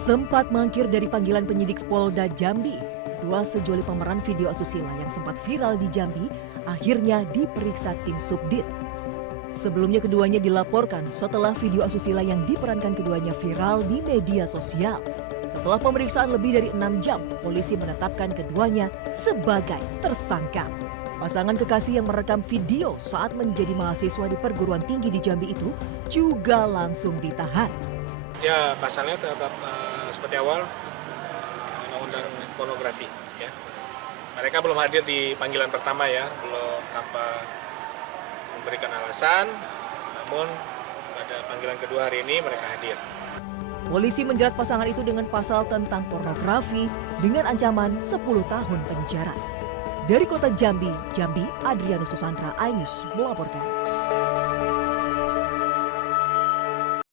Sempat mangkir dari panggilan penyidik Polda Jambi, dua sejoli pemeran video asusila yang sempat viral di Jambi akhirnya diperiksa tim Subdit. Sebelumnya keduanya dilaporkan setelah video asusila yang diperankan keduanya viral di media sosial. Setelah pemeriksaan lebih dari 6 jam, polisi menetapkan keduanya sebagai tersangka. Pasangan kekasih yang merekam video saat menjadi mahasiswa di perguruan tinggi di Jambi itu juga langsung ditahan. Ya, pasalnya tetap seperti awal undang-undang pornografi. Ya. Mereka belum hadir di panggilan pertama ya, belum tanpa memberikan alasan. Namun pada panggilan kedua hari ini mereka hadir. Polisi menjerat pasangan itu dengan pasal tentang pornografi dengan ancaman 10 tahun penjara. Dari kota Jambi, Adrianus Susandra, iNews melaporkan.